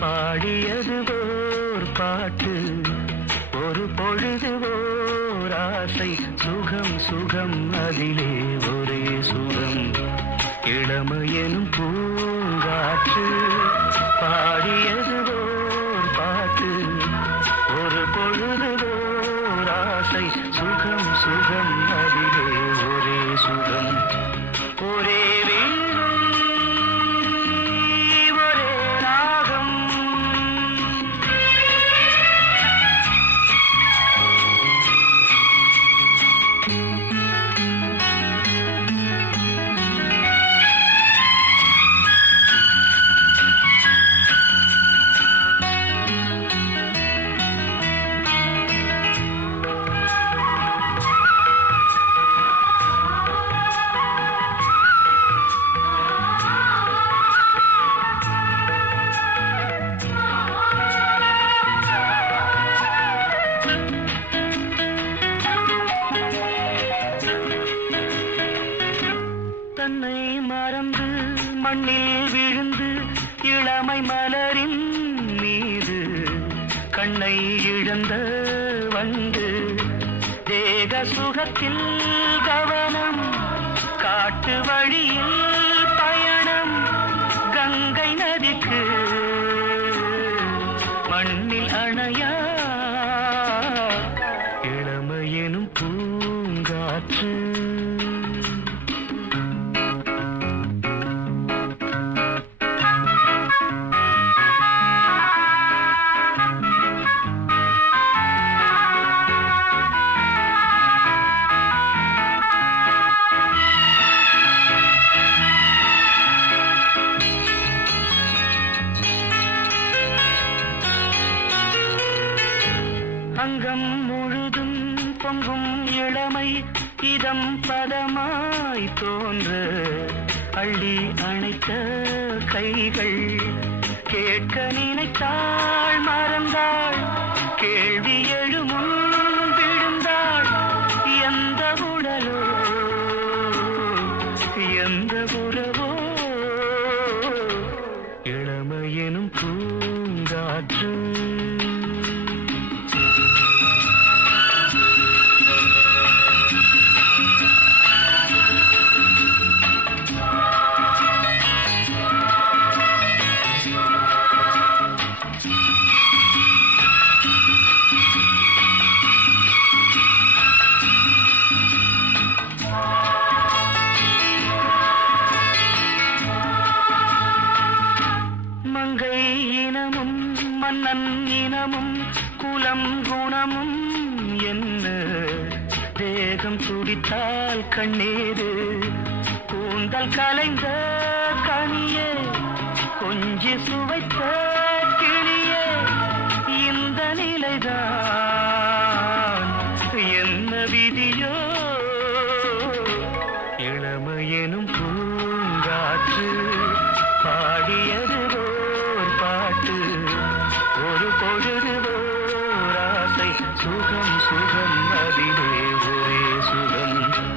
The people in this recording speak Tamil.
பாடியது ஓர் பாட்டு, ஒரு பொழுது ஓர் ஆசை. சுகம் சுகம் அதிலே ஒரே சுகம். இளமையெனும் பூங்காற்று பாடியது ஓர் பாட்டு, ஒரு பொழுது ஓர் ஆசை. சுகம் சுகம் அதிலே ஒரே சுகம். ஒரே வீணை, ஒரே ராகம். தன்னை மறந்து மண்ணில் விழுந்து இளமை மலரின் மீது கண்ணை இழந்த வந்து தேக சுகத்தில் கவனம். காட்டு வழியில் பயணம், கங்கை நதிக்கு மண்ணில் அணையா இளமையெனும் பூங்காற்று. அங்கம் முழுதும் பொங்கும் இளமை இதம் பதமாய் தோன்ற அள்ளி அணைத்த கைகள். கேட்க நினைத்தாள் மறந்தாள், கேள்வி எழுமுன் விழுந்தாள். எந்த உடலோ எந்த உறவோ இளமையெனும் பூங்காற்று. மங்கை இனமும் மன்னன் இனமும் குலம் குணமும் என்ன, தேகம் துடித்தால் கண்ணீரு. கூந்தல் கலைந்த கனியே, கொஞ்சி சுவைத்த கிளியே, இந்த நிலைதான் என்ன விதியோ. இளமையெனும் பூங்காற்று பாடியது ஓர் பாட்டு, ஒரு பொழுது ஓர் ஆசை. சுகம் சுகம் அதிலே ஒரே சுகம்.